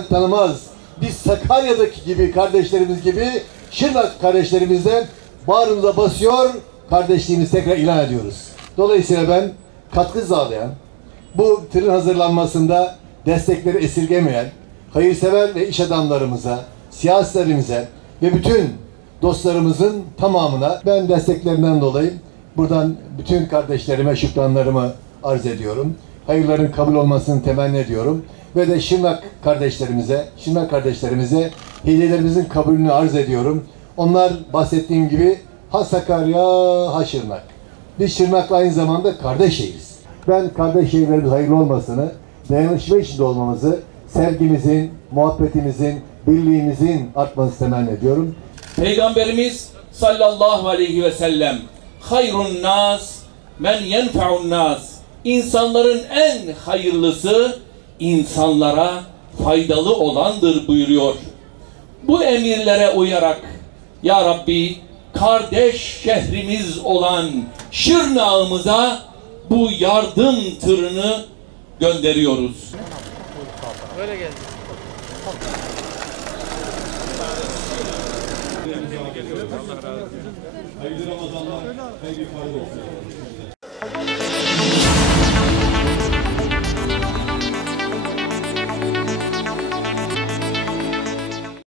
tanımaz. Biz Sakarya'daki gibi kardeşlerimiz gibi Şırnak kardeşlerimizden bağrımıza basıyor, kardeşliğimizi tekrar ilan ediyoruz. Dolayısıyla ben katkı sağlayan, bu tırın hazırlanmasında destekleri esirgemeyen, hayırsever ve iş adamlarımıza, siyasetlerimize ve bütün dostlarımızın tamamına ben desteklerinden dolayı buradan bütün kardeşlerime şükranlarımı arz ediyorum. Hayırların kabul olmasını temenni ediyorum. Ve de Şırnak kardeşlerimize, Şırnak kardeşlerimize hediyelerimizin kabulünü arz ediyorum. Onlar bahsettiğim gibi ha Sakarya ha Şırnak. Biz Şırnak'la aynı zamanda kardeş şehiriz. Ben kardeş şehirlerimiz hayırlı olmasını, dayanışma içinde olmamızı, sevgimizin, muhabbetimizin, birliğimizin artmasını temenni ediyorum. Peygamberimiz sallallahu aleyhi ve sellem hayrun nas men yenfe'un nas insanların en hayırlısı insanlara faydalı olandır buyuruyor. Bu emirlere uyarak Ya Rabbi kardeş şehrimiz olan Şırnağımıza bu yardım tırını gönderiyoruz. Hayırlı Ramazanlar, hayırlı ifade olsun.